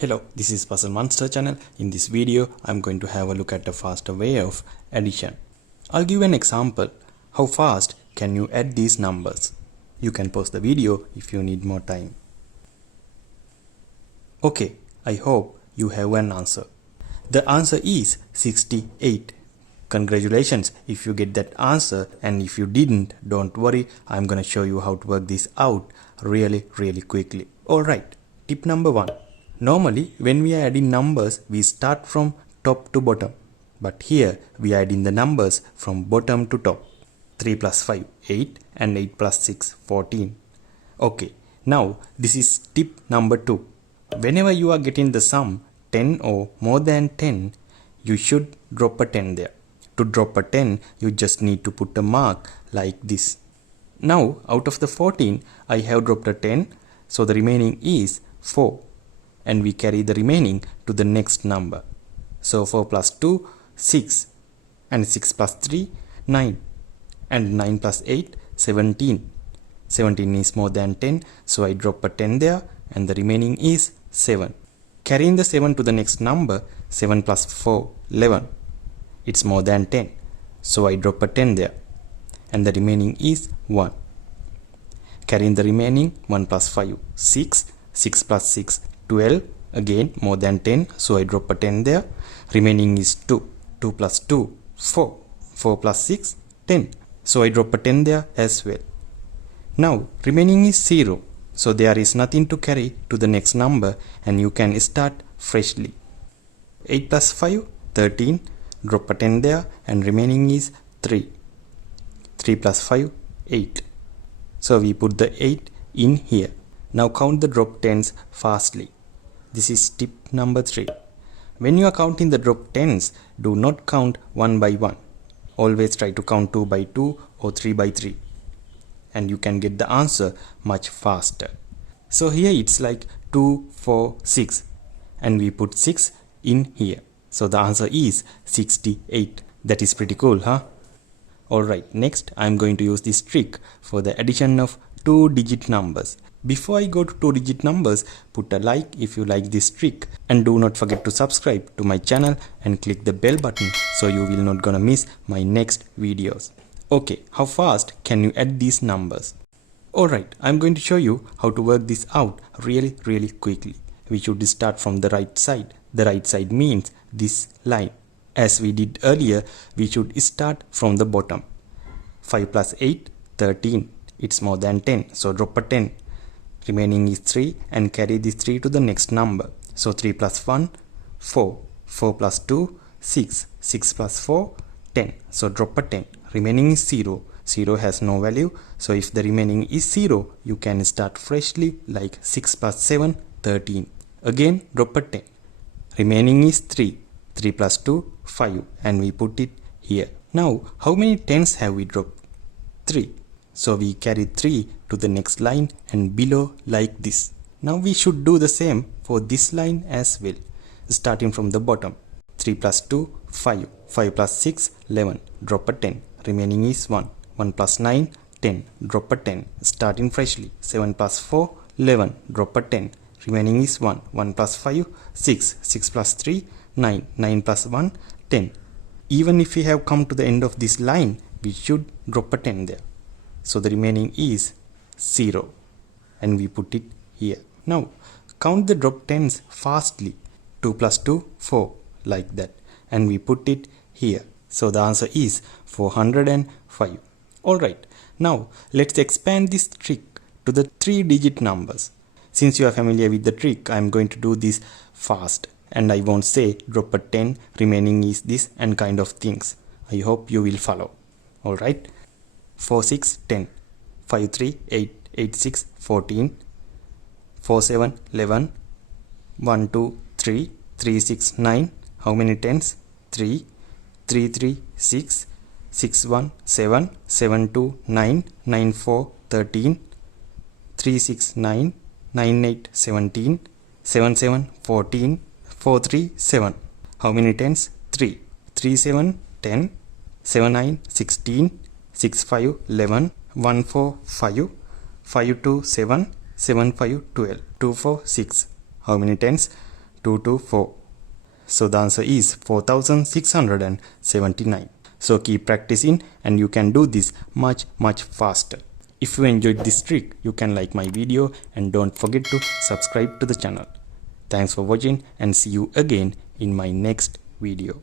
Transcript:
Hello, this is Puzzle Monster channel. In this video, I'm going to have a look at a faster way of addition. I'll give an example. How fast can you add these numbers? You can pause the video if you need more time. Okay, I hope you have an answer. The answer is 68. Congratulations if you get that answer, and if you didn't, don't worry, I'm gonna show you how to work this out really quickly. Alright, tip number 1. Normally, when we are adding numbers, we start from top to bottom. But here, we are adding the numbers from bottom to top. 3 plus 5, 8, and 8 plus 6, 14. Okay, now this is tip number 2. Whenever you are getting the sum 10 or more than 10, you should drop a 10 there. To drop a 10, you just need to put a mark like this. Now, out of the 14, I have dropped a 10, so the remaining is 4. And we carry the remaining to the next number. So 4 plus 2, 6. And 6 plus 3, 9. And 9 plus 8, 17. 17 is more than 10, so I drop a 10 there, and the remaining is 7. Carrying the 7 to the next number, 7 plus 4, 11. It's more than 10, so I drop a 10 there, and the remaining is 1. Carrying the remaining, 1 plus 5, 6. 6 plus 6, 12. Again more than 10, so I drop a 10 there. Remaining is 2. 2 plus 2, 4. 4 plus 6, 10. So I drop a 10 there as well. Now remaining is 0. So there is nothing to carry to the next number, and you can start freshly. 8 plus 5, 13. Drop a 10 there, and remaining is 3. 3 plus 5, 8. So we put the 8 in here. Now count the drop 10s fastly. This is tip number 3. When you are counting the drop 10s, do not count 1 by 1. Always try to count 2 by 2 or 3 by 3. And you can get the answer much faster. So here it's like 2, 4, 6. And we put 6 in here. So the answer is 68. That is pretty cool, huh? Alright, next I'm going to use this trick for the addition of 2-digit numbers. Before I go to 2-digit numbers, put a like if you like this trick, and do not forget to subscribe to my channel and click the bell button so you will not gonna miss my next videos. Okay, how fast can you add these numbers? Alright, I'm going to show you how to work this out really quickly. We should start from the right side. The right side means this line. As we did earlier, we should start from the bottom. 5 plus 8, 13. It's more than 10, so drop a 10. Remaining is 3, and carry this 3 to the next number. So 3 plus 1, 4. 4 plus 2, 6. 6 plus 4, 10. So drop a 10. Remaining is 0. 0 has no value, so if the remaining is 0, you can start freshly like 6 plus 7, 13. Again drop a 10. Remaining is 3. 3 plus 2, 5, and we put it here. Now how many 10s have we dropped? 3. So we carry 3 to the next line and below like this. Now we should do the same for this line as well. Starting from the bottom. 3 plus 2, 5. 5 plus 6, 11. Drop a 10. Remaining is 1. 1 plus 9, 10. Drop a 10. Starting freshly. 7 plus 4, 11. Drop a 10. Remaining is 1. 1 plus 5, 6. 6 plus 3, 9. 9 plus 1, 10. Even if we have come to the end of this line, we should drop a 10 there. So the remaining is 0, and we put it here. Now count the drop 10s fastly. 2 plus 2, 4, like that, and we put it here. So the answer is 405. Alright, now let's expand this trick to the 3-digit numbers. Since you are familiar with the trick, I am going to do this fast, and I won't say drop a 10, remaining is this, and kind of things. I hope you will follow. Alright. 4, 6, 10. 5, 3, 8. 8, 6, 14. 4, 7, 11. 1, 2, 3. 3, 6, 9. How many 10s? 3. 3, 3, 6. 6, 1, 7. 7, 2, 9. 9, 4, 13. 3, 6, 9. 9, 8, 17. 7, 7, 14. 4, 3, 7. How many 10s? 3. 3, 7, 10. 7, 9, 16. 6, 5, 11. 1, 4, 5. 5, 2, 7. 7, 5, 12. 2, 4, 6. How many 10s? 224. So the answer is 4679. So keep practicing and you can do this much faster. If you enjoyed this trick, you can like my video and don't forget to subscribe to the channel. Thanks for watching and see you again in my next video.